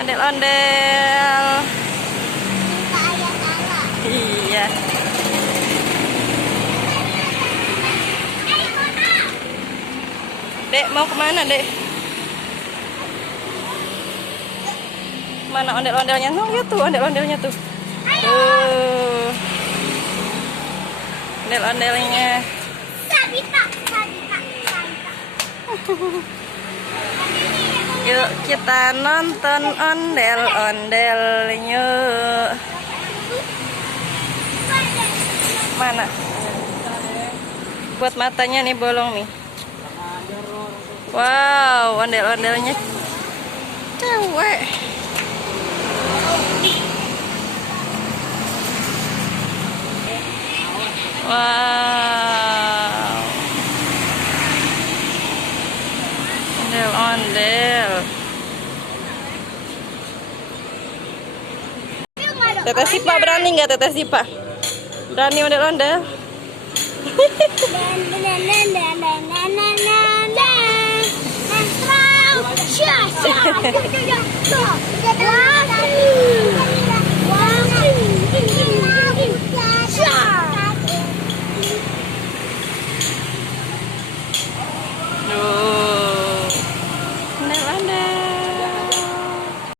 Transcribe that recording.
Ondel-ondel. Iya. Dek, mau kemana, Dek? Mana ondel-ondelnya? Oh, ya tuh, ondel-ondelnya tuh. Tuh. Ondel-ondelnya. Yuk kita nonton ondel-ondelnya. Mana? Buat matanya nih bolong nih. Wow, ondel-ondelnya cewek. Wow, ondel-ondel. Teteh Sipa berani nggak, Teteh Sipa? Berani ondel-ondel? Wow.